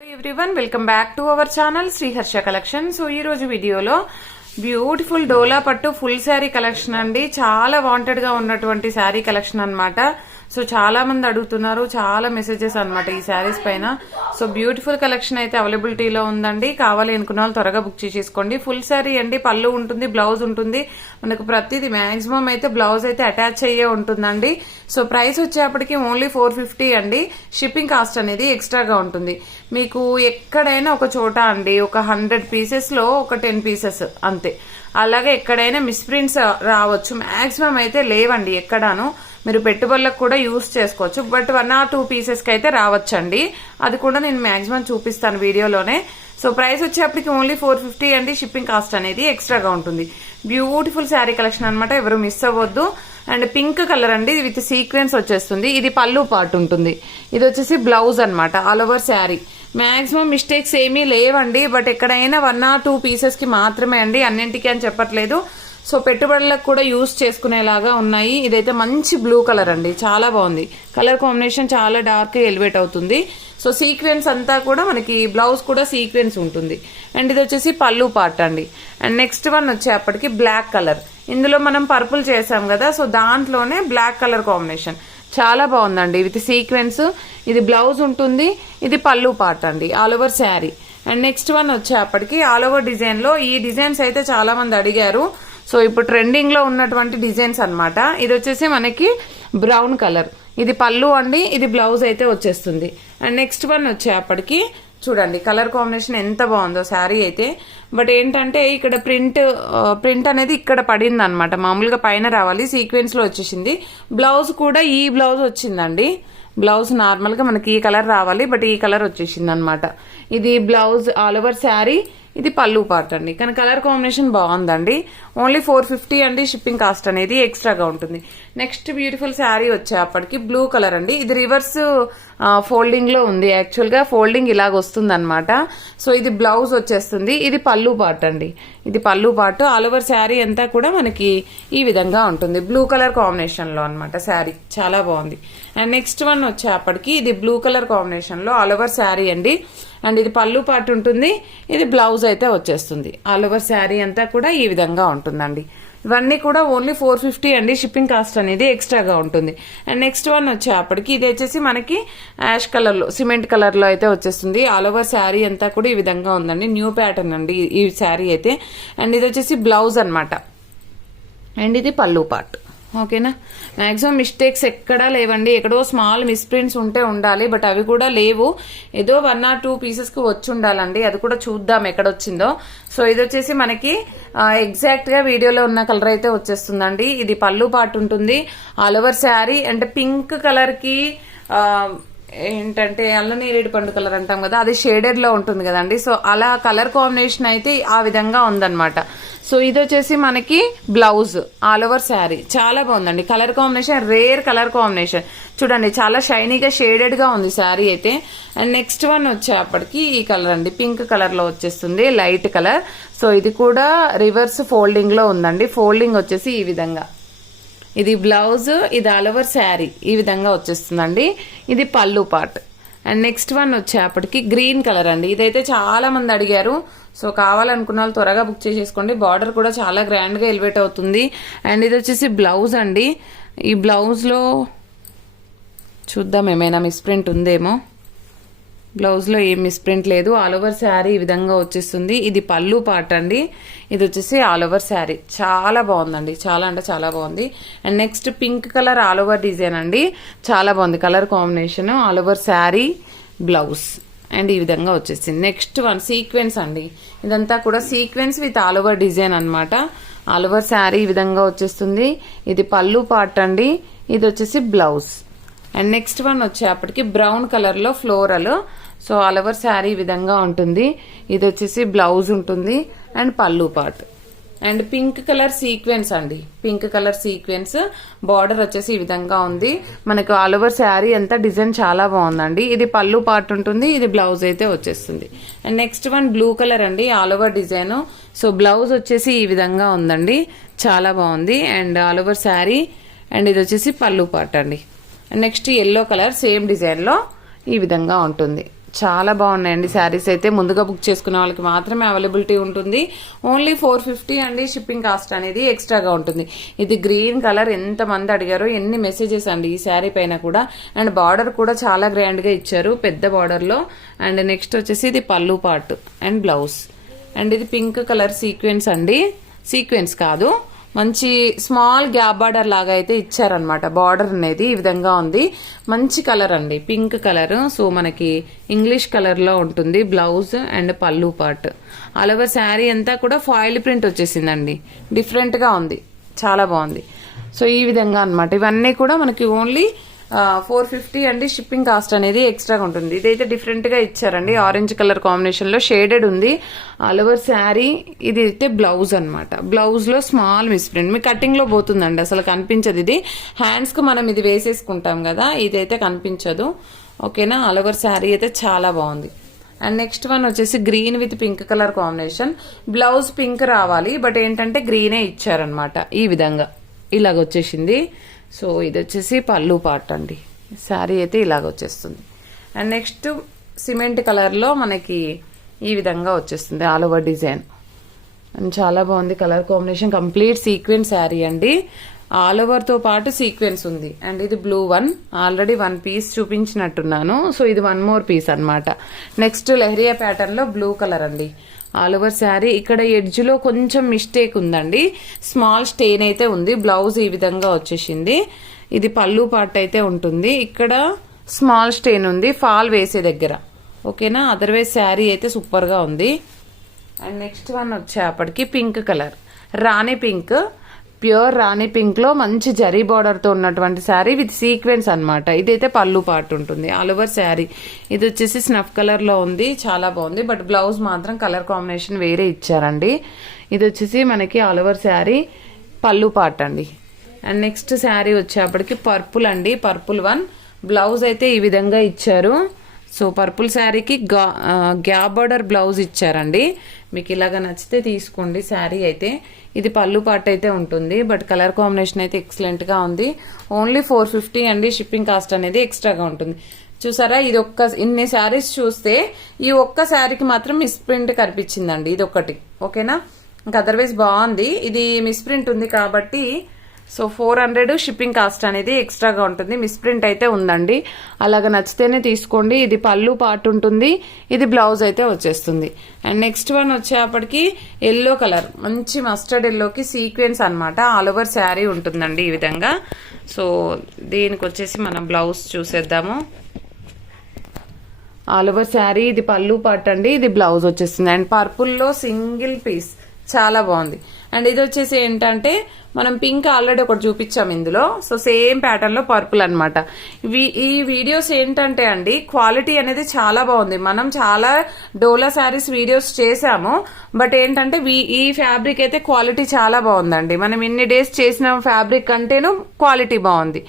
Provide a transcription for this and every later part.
Everyone welcome back to our channel Shri Harsh collection. So ఈ రోజు వీడియోలో బ్యూటిఫుల్ డోలా పట్టు ఫుల్ శారీ కలెక్షన్ అండి। చాలా వాంటెడ్ గా ఉన్నటువంటి శారీ కలెక్షన్ అన్నమాట। సో చాలా మంది అడుగుతున్నారు, చాలా మెసేజెస్ అన్నమాట ఈ శారీస్ పైన। సో బ్యూటిఫుల్ కలెక్షన్ అయితే అవైలబిలిటీలో ఉందండి। కావాలి అనుకున్న వాళ్ళు త్వరగా బుక్ చేసేసుకోండి। ఫుల్ శారీ అండి, పళ్ళు ఉంటుంది, బ్లౌజ్ ఉంటుంది, మనకు ప్రతిదీ మాక్సిమం అయితే బ్లౌజ్ అయితే అటాచ్ అయ్యే ఉంటుందండి। సో ప్రైస్ వచ్చేప్పటికి ఓన్లీ 450 అండి। షిప్పింగ్ కాస్ట్ అనేది ఎక్స్ట్రాగా ఉంటుంది। మీకు ఎక్కడైనా ఒక చోట అండి ఒక 100 పీసెస్ లో ఒక 10 పీసెస్ అంతే, అలాగే ఎక్కడైనా మిస్ప్రింట్స్ రావచ్చు, మాక్సిమం అయితే లేవండి ఎక్కడాను। మీరు పెట్టుబడులకు కూడా యూజ్ చేసుకోవచ్చు, బట్ 1 or 2 పీసెస్ కి అయితే రావచ్చండి। అది కూడా నేను మాక్సిమం చూపిస్తాను వీడియోలోనే। సో ప్రైస్ వచ్చేప్పటికి ఓన్లీ 450 అండి। షిప్పింగ్ కాస్ట్ అనేది ఎక్స్ట్రాగా ఉంటుంది। బ్యూటిఫుల్ శారీ కలెక్షన్ అనమాట, ఎవరు మిస్ అవ్వద్దు। అండ్ పింక్ కలర్ అండి విత్ సీక్వెన్స్ వచ్చేస్తుంది। ఇది పళ్ళు పార్ట్ ఉంటుంది, ఇది వచ్చేసి బ్లౌజ్ అనమాట, all over sari. Maximum mistakes ఏమీ లేవండి, బట్ ఎక్కడైనా 1 or 2 పీసెస్ కి మాత్రమే అండి, అన్నింటికి అని చెప్పట్లేదు। సో పెట్టుబడులకు కూడా యూజ్ చేసుకునేలాగా ఉన్నాయి। ఇదైతే మంచి బ్లూ కలర్ అండి, చాలా బాగుంది కలర్ కాంబినేషన్, చాలా డార్క్ ఎలివేట్ అవుతుంది। సో సీక్వెన్స్ అంతా కూడా మనకి బ్లౌజ్ కూడా సీక్వెన్స్ ఉంటుంది। అండ్ ఇది వచ్చేసి పళ్ళు పార్ట్ అండి। అండ్ నెక్స్ట్ వన్ వచ్చేప్పటికి బ్లాక్ కలర్, ఇందులో మనం పర్పుల్ చేసాం కదా, సో దాంట్లోనే బ్లాక్ కలర్ కాంబినేషన్ చాలా బాగుందండి విత్ సీక్వెన్స్। ఇది బ్లౌజ్ ఉంటుంది, ఇది పళ్ళు పార్ట్ అండి, all over sari. And next one వచ్చేప్పటికి ఆల్ ఓవర్ డిజైన్ లో, ఈ డిజైన్స్ అయితే చాలా మంది అడిగారు। సో ఇప్పుడు ట్రెండింగ్ లో ఉన్నటువంటి డిజైన్స్ అన్నమాట। ఇది వచ్చేసి మనకి బ్రౌన్ కలర్, ఇది పళ్ళు అండి, ఇది బ్లౌజ్ అయితే వచ్చేస్తుంది। అండ్ నెక్స్ట్ వన్ వచ్చేప్పటికి చూడండి కలర్ కాంబినేషన్ ఎంత బాగుందో శారీ అయితే। బట్ ఏంటంటే ఇక్కడ ప్రింట్ అనేది ఇక్కడ పడింది అనమాట, మామూలుగా పైన రావాలి, సీక్వెన్స్ లో వచ్చేసింది। బ్లౌజ్ కూడా ఈ బ్లౌజ్ వచ్చిందండి, బ్లౌజ్ నార్మల్ గా మనకి ఈ కలర్ రావాలి, బట్ ఈ కలర్ వచ్చేసింది అనమాట। ఇది బ్లౌజ్ ఆల్ ఓవర్ శారీ, ఇది పళ్ళు పార్ట్ అండి, కానీ కలర్ కాంబినేషన్ బాగుందండి। ఓన్లీ 450 అండి, షిప్పింగ్ కాస్ట్ అనేది ఎక్స్ట్రాగా ఉంటుంది। నెక్స్ట్ బ్యూటిఫుల్ శారీ వచ్చేప్పటికి బ్లూ కలర్ అండి, ఇది రివర్స్ ఫోల్డింగ్ లో ఉంది, యాక్చువల్ గా ఫోల్డింగ్ ఇలాగ వస్తుంది అనమాట। సో ఇది బ్లౌజ్ వచ్చేస్తుంది, ఇది పళ్ళు పార్ట్ అండి, ఇది పళ్ళు పార్ట్, ఆల్ ఓవర్ శారీ అంతా కూడా మనకి ఈ విధంగా ఉంటుంది, బ్లూ కలర్ కాంబినేషన్ లో అనమాట శారీ, చాలా బాగుంది। అండ్ నెక్స్ట్ వన్ వచ్చేప్పటికి ఇది బ్లూ కలర్ కాంబినేషన్ లో ఆల్ ఓవర్ శారీ అండి। అండ్ ఇది పళ్ళు పార్ట్ ఉంటుంది, ఇది బ్లౌజ్ అయితే వచ్చేస్తుంది, ఆల్ ఓవర్ శారీ అంతా కూడా ఈ విధంగా ఉంటుందండి। ఇవన్నీ కూడా ఓన్లీ 450 అండి, షిప్పింగ్ కాస్ట్ అనేది ఎక్స్ట్రాగా ఉంటుంది। అండ్ నెక్స్ట్ వన్ వచ్చేప్పటికి ఇది వచ్చేసి మనకి యాష్ కలర్ లో, సిమెంట్ కలర్ లో అయితే వచ్చేస్తుంది, ఆల్ ఓవర్ శారీ అంతా కూడా ఈ విధంగా ఉందండి, న్యూ ప్యాటర్న్ అండి ఈ శారీ అయితే। అండ్ ఇది వచ్చేసి బ్లౌజ్ అనమాట, అండ్ ఇది పళ్ళు పార్ట్, ఓకేనా। మాక్సిమం మిస్టేక్స్ ఎక్కడా లేవండి, ఎక్కడో స్మాల్ మిస్ప్రింట్స్ ఉంటే ఉండాలి, బట్ అవి కూడా లేవు, ఏదో 1 or 2 పీసెస్ కి వచ్చి ఉండాలండి, అది కూడా చూద్దాం ఎక్కడొచ్చిందో। సో ఇది వచ్చేసి మనకి ఎగ్జాక్ట్ గా వీడియోలో ఉన్న కలర్ అయితే వచ్చేస్తుందండి, ఇది పళ్ళు పార్ట్ ఉంటుంది, ఆల్ ఓవర్ శారీ। అంటే పింక్ కలర్ కి ఏంటంటే అల్లనేరేడు పండు కలర్ అంటాం కదా, అది షేడెడ్ లో ఉంటుంది కదండి, సో అలా కలర్ కాంబినేషన్ అయితే ఆ విధంగా ఉందన్నమాట। సో ఇది వచ్చేసి మనకి బ్లౌజ్ ఆల్ ఓవర్ శారీ, చాలా బాగుందండి colour combination, rare colour combination చూడండి, చాలా షైనీగా షేడెడ్ గా ఉంది శారీ అయితే। అండ్ నెక్స్ట్ వన్ వచ్చేప్పటికి ఈ కలర్ అండి, పింక్ కలర్ లో వచ్చేస్తుంది, లైట్ కలర్। సో ఇది కూడా రివర్స్ ఫోల్డింగ్ లో ఉందండి, ఫోల్డింగ్ వచ్చేసి ఈ విధంగా, ఇది బ్లౌజ్, ఇది ఆల్ ఓవర్ శారీ ఈ విధంగా వచ్చేస్తుందండి, ఇది పళ్ళు పార్ట్। అండ్ నెక్స్ట్ వన్ వచ్చేప్పటికి గ్రీన్ కలర్ అండి, ఇదైతే చాలా మంది అడిగారు, సో కావాలనుకున్న వాళ్ళు త్వరగా బుక్ చేసేసుకోండి। బార్డర్ కూడా చాలా గ్రాండ్ గా ఎలివేట్ అవుతుంది। అండ్ ఇది వచ్చేసి బ్లౌజ్ అండి, ఈ బ్లౌజ్ లో చూద్దాం ఏమైనా మిస్ప్రింట్ ఉందేమో, బ్లౌజ్ లో ఏం మిస్ప్రింట్ లేదు, ఆల్ ఓవర్ శారీ ఈ విధంగా వచ్చేస్తుంది, ఇది పళ్ళు పార్ట్ అండి, ఇది వచ్చేసి ఆల్ ఓవర్ శారీ, చాలా బాగుందండి, చాలా అంటే చాలా బాగుంది। And next pink colour all over design అండి, చాలా బాగుంది colour combination, all over sari blouse and ఈ విధంగా వచ్చేసింది। నెక్స్ట్ వన్ సీక్వెన్స్ అండి, ఇదంతా కూడా sequence with all over design అనమాట, ఆల్ ఓవర్ శారీ ఈ విధంగా వచ్చేస్తుంది, ఇది పళ్ళు పార్ట్ అండి, ఇది వచ్చేసి బ్లౌజ్। అండ్ నెక్స్ట్ వన్ వచ్చేప్పటికి బ్రౌన్ కలర్ లో floral, so all over sari ఈ విధంగా ఉంటుంది, ఇది వచ్చేసి బ్లౌజ్ ఉంటుంది అండ్ పళ్ళు part. And pink colour sequence అండి, పింక్ కలర్ సీక్వెన్స్, బార్డర్ వచ్చేసి ఈ విధంగా ఉంది, మనకు ఆల్ ఓవర్ శారీ అంతా డిజైన్ చాలా బాగుందండి, ఇది పళ్ళు పార్ట్ ఉంటుంది, ఇది బ్లౌజ్ అయితే వచ్చేస్తుంది। And next one blue colour అండి, all over design, so blouse వచ్చేసి ఈ విధంగా ఉందండి, చాలా బాగుంది, and all over sari, and ఇది వచ్చేసి పళ్ళు పార్ట్ అండి। Next yellow colour same design లో ఈ విధంగా ఉంటుంది, చాలా బాగున్నాయండి శారీస్ అయితే. ముందుగా బుక్ చేసుకున్న వాళ్ళకి మాత్రమే అవైలబిలిటీ ఉంటుంది. ఓన్లీ 450 అండి. షిప్పింగ్ కాస్ట్ అనేది ఎక్స్ట్రాగా ఉంటుంది. ఇది గ్రీన్ కలర్ ఎంత మంది అడిగారో, ఎన్ని మెసేజెస్ అండి ఈ శారీ పైన కూడా. అండ్ బార్డర్ కూడా చాలా గ్రాండ్ గా ఇచ్చారు, పెద్ద బార్డర్ లో. అండ్ నెక్స్ట్ వచ్చేసి ఇది పళ్ళు పార్ట్ అండ్ బ్లౌజ్. అండ్ ఇది పింక్ కలర్ సీక్వెన్స్ అండి, సీక్వెన్స్ కాదు, మంచి స్మాల్ గ్యాప్ బార్డర్ లాగా అయితే ఇచ్చారనమాట. బార్డర్ అనేది ఈ విధంగా ఉంది. మంచి కలర్ అండి, పింక్ కలర్. సో మనకి ఇంగ్లీష్ కలర్ లో ఉంటుంది బ్లౌజ్ అండ్ పళ్ళు పార్ట్. ఆల్ ఓవర్ శారీ అంతా కూడా ఫాయిల్ ప్రింట్ వచ్చేసిందండి, డిఫరెంట్ గా ఉంది, చాలా బాగుంది. సో ఈ విధంగా అనమాట. ఇవన్నీ కూడా మనకి ఓన్లీ 450 అండి. షిప్పింగ్ కాస్ట్ అనేది ఎక్స్ట్రాగా ఉంటుంది. ఇదైతే డిఫరెంట్ గా ఇచ్చారండి, ఆరెంజ్ కలర్ కాంబినేషన్ లో షేడెడ్ ఉంది ఆల్ ఓవర్ శారీ. ఇది అయితే బ్లౌజ్ అనమాట. బ్లౌజ్ లో స్మాల్ మిస్ ప్రింట్ మీ కటింగ్ లో పోతుందండి, అసలు కనిపించదు. ఇది హ్యాండ్స్ కు మనం ఇది వేసేసుకుంటాం కదా, ఇదైతే కనిపించదు. ఓకేనా, ఆల్ ఓవర్ శారీ అయితే చాలా బాగుంది. అండ్ నెక్స్ట్ వన్ వచ్చేసి green with pink colour combination. Blouse pink రావాలి, బట్ ఏంటంటే గ్రీనే ఇచ్చారనమాట. ఈ విధంగా ఇలాగ వచ్చేసింది. సో ఇది వచ్చేసి పళ్ళు పార్ట్ అండి. శారీ అయితే ఇలాగ వచ్చేస్తుంది. అండ్ నెక్స్ట్ సిమెంట్ కలర్ లో మనకి ఈ విధంగా వచ్చేస్తుంది ఆల్ ఓవర్ డిజైన్. అండ్ చాలా బాగుంది colour combination. Complete sequence sari అండి, ఆల్ ఓవర్ తో పాటు సీక్వెన్స్ ఉంది. అండ్ ఇది బ్లూ వన్, ఆల్రెడీ 1 పీస్ చూపించినట్టున్నాను. సో ఇది 1 మోర్ పీస్ అనమాట. నెక్స్ట్ లెహరియా ప్యాటర్న్ లో బ్లూ కలర్ అండి. ఆల్ ఓవర్ శారీ ఇక్కడ ఎడ్జ్ లో కొంచెం మిస్టేక్ ఉందండి, స్మాల్ స్టెయిన్ అయితే ఉంది. బ్లౌజ్ ఈ విధంగా వచ్చేసింది. ఇది పళ్ళు పార్ట్ అయితే ఉంటుంది. ఇక్కడ స్మాల్ స్టెయిన్ ఉంది ఫాల్ వేసే దగ్గర. ఓకేనా, అదర్వైజ్ శారీ అయితే సూపర్ గా ఉంది. అండ్ నెక్స్ట్ వన్ వచ్చేపటికి పింక్ కలర్, రాణి పింక్, ప్యూర్ రాణి పింక్ లో మంచి జరీ బార్డర్ తో ఉన్నటువంటి శారీ విత్ సీక్వెన్స్ అనమాట. ఇదైతే పళ్ళు పార్ట్ ఉంటుంది ఆల్ ఓవర్ శారీ. ఇది వచ్చేసి స్నఫ్ కలర్ లో ఉంది, చాలా బాగుంది. బట్ బ్లౌజ్ మాత్రం కలర్ కాంబినేషన్ వేరే ఇచ్చారండి. ఇది వచ్చేసి మనకి ఆల్ ఓవర్ శారీ పళ్ళు పార్ట్ అండి. అండ్ నెక్స్ట్ శారీ వచ్చేప్పటికి పర్పుల్ అండి, పర్పుల్ వన్. బ్లౌజ్ అయితే ఈ విధంగా ఇచ్చారు. సో పర్పుల్ శారీకి గ్యాప్ బార్డర్ బ్లౌజ్ ఇచ్చారండి. మీకు ఇలాగ నచ్చితే తీసుకోండి శారీ అయితే. ఇది పళ్ళు పార్ట్ అయితే ఉంటుంది, బట్ కలర్ కాంబినేషన్ అయితే ఎక్సలెంట్ గా ఉంది. ఓన్లీ 450 అండి. షిప్పింగ్ కాస్ట్ అనేది ఎక్స్ట్రాగా ఉంటుంది. చూసారా, ఇది ఇన్ని శారీస్ చూస్తే ఈ ఒక్క శారీకి మాత్రం మిస్ ప్రింట్ కనిపించిందండి, ఇది ఒకటి. ఓకేనా, ఇంకా అదర్వైజ్ బాగుంది. ఇది మిస్ ప్రింట్ ఉంది కాబట్టి సో 400 షిప్పింగ్ కాస్ట్ అనేది ఎక్స్ట్రాగా ఉంటుంది. మిస్ ప్రింట్ అయితే ఉందండి, అలాగ నచ్చితేనే తీసుకోండి. ఇది పళ్ళు పార్ట్ ఉంటుంది, ఇది బ్లౌజ్ అయితే వచ్చేస్తుంది. అండ్ నెక్స్ట్ వన్ వచ్చేప్పటికి ఎల్లో కలర్, మంచి మస్టర్డ్ ఎల్లోకి సీక్వెన్స్ అనమాట. ఆల్ ఓవర్ శారీ ఉంటుందండి ఈ విధంగా. సో దీనికి వచ్చేసి మనం బ్లౌజ్ చూసేద్దాము. ఆల్ ఓవర్ శారీ ఇది పళ్ళు పార్ట్ అండి, ఇది బ్లౌజ్ వచ్చేస్తుంది. అండ్ పర్పుల్లో సింగిల్ పీస్, చాలా బాగుంది. అండ్ ఇది వచ్చేసి ఏంటంటే మనం పింక్ ఆల్రెడీ ఒకటి చూపించాం ఇందులో. సో సేమ్ ప్యాటర్న్ లో పర్పుల్ అనమాట. ఈ వీడియోస్ ఏంటంటే అండి క్వాలిటీ అనేది చాలా బాగుంది. మనం చాలా డోలా శారీస్ వీడియోస్ చేసాము, బట్ ఏంటంటే ఈ ఫ్యాబ్రిక్ అయితే క్వాలిటీ చాలా బాగుందండి. మనం ఇన్ని డేస్ చేసిన ఫ్యాబ్రిక్ కంటేను క్వాలిటీ బాగుంది.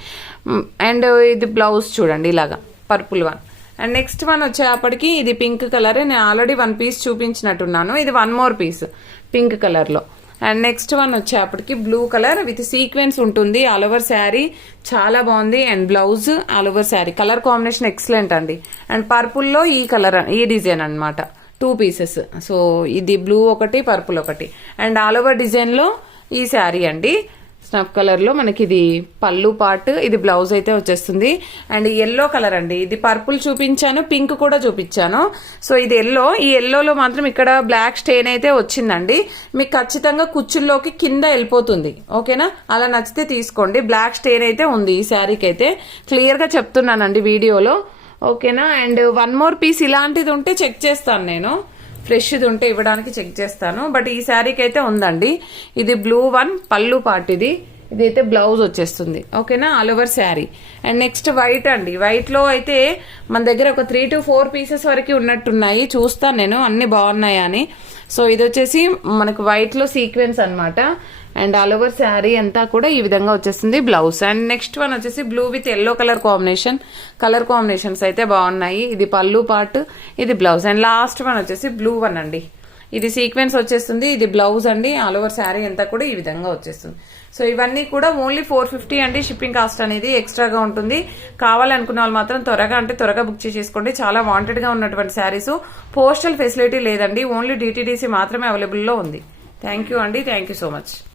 అండ్ ఇది బ్లౌజ్ చూడండి ఇలాగా purple one. And next one వచ్చేప్పటికి ఇది పింక్ కలర్. నేను ఆల్రెడీ 1 పీస్ చూపించినట్టున్నాను, ఇది 1 మోర్ పీస్ పింక్ కలర్ లో. అండ్ నెక్స్ట్ వన్ వచ్చేప్పటికి బ్లూ కలర్ విత్ సీక్వెన్స్ ఉంటుంది ఆల్ ఓవర్ శారీ, చాలా బాగుంది. And blouse all over sari colour combination excellent అండి. అండ్ పర్పుల్ లో ఈ కలర్, ఈ డిజైన్ అనమాట, 2 పీసెస్. సో ఇది బ్లూ ఒకటి, పర్పుల్ ఒకటి. అండ్ ఆల్ ఓవర్ డిజైన్ లో ఈ శారీ అండి, స్నఫ్ కలర్ లో మనకి ఇది పళ్ళు పార్ట్, ఇది బ్లౌజ్ అయితే వచ్చేస్తుంది. అండ్ ఎల్లో కలర్ అండి, ఇది పర్పుల్ చూపించాను, పింక్ కూడా చూపించాను. సో ఇది ఎల్లో, ఈ ఎల్లోలో మాత్రం ఇక్కడ బ్లాక్ స్టెయిన్ అయితే వచ్చిందండి. మీకు ఖచ్చితంగా కుచ్చుల్లోకి కింద వెళ్ళిపోతుంది. ఓకేనా, అలా నచ్చితే తీసుకోండి. బ్లాక్ స్టెయిన్ అయితే ఉంది ఈ శారీకి అయితే, క్లియర్ గా చెప్తున్నానండి వీడియోలో. ఓకేనా, అండ్ 1 మోర్ పీస్ ఇలాంటిది ఉంటే చెక్ చేస్తాను నేను, ఫ్రెష్ది ఉంటే ఇవ్వడానికి చెక్ చేస్తాను. బట్ ఈ శారీకి అయితే ఉందండి. ఇది బ్లూ వన్ పళ్ళు పార్ట్, ఇదైతే బ్లౌజ్ వచ్చేస్తుంది. ఓకేనా, all over sari. And next white అండి. వైట్ లో అయితే మన దగ్గర ఒక 3 to 4 పీసెస్ వరకు ఉన్నట్టున్నాయి, చూస్తాను నేను అన్ని బాగున్నాయా అని. సో ఇది వచ్చేసి మనకు వైట్ లో సీక్వెన్స్ అనమాట. అండ్ ఆల్ ఓవర్ శారీ అంతా కూడా ఈ విధంగా వచ్చేస్తుంది బ్లౌజ్. అండ్ నెక్స్ట్ వన్ వచ్చేసి blue with yellow colour combination. Colour combinations అయితే బాగున్నాయి. ఇది పళ్ళు పార్ట్, ఇది బ్లౌజ్. అండ్ లాస్ట్ వన్ వచ్చేసి బ్లూ వన్ అండి. ఇది సీక్వెన్స్ వచ్చేస్తుంది, ఇది బ్లౌజ్ అండి. ఆల్ ఓవర్ శారీ అంతా కూడా ఈ విధంగా వచ్చేస్తుంది. సో ఇవన్నీ కూడా ఓన్లీ 450 అండి. షిప్పింగ్ కాస్ట్ అనేది ఎక్స్ట్రాగా ఉంటుంది. కావాలనుకున్న వాళ్ళు మాత్రం త్వరగా బుక్ చేసుకోండి. చాలా వాంటెడ్ గా ఉన్నటువంటి శారీస్. పోస్టల్ ఫెసిలిటీ లేదండి, ఓన్లీ DTDC మాత్రమే అవైలబుల్ లో ఉంది. థ్యాంక్ యూ అండి, థ్యాంక్ యూ సో మచ్.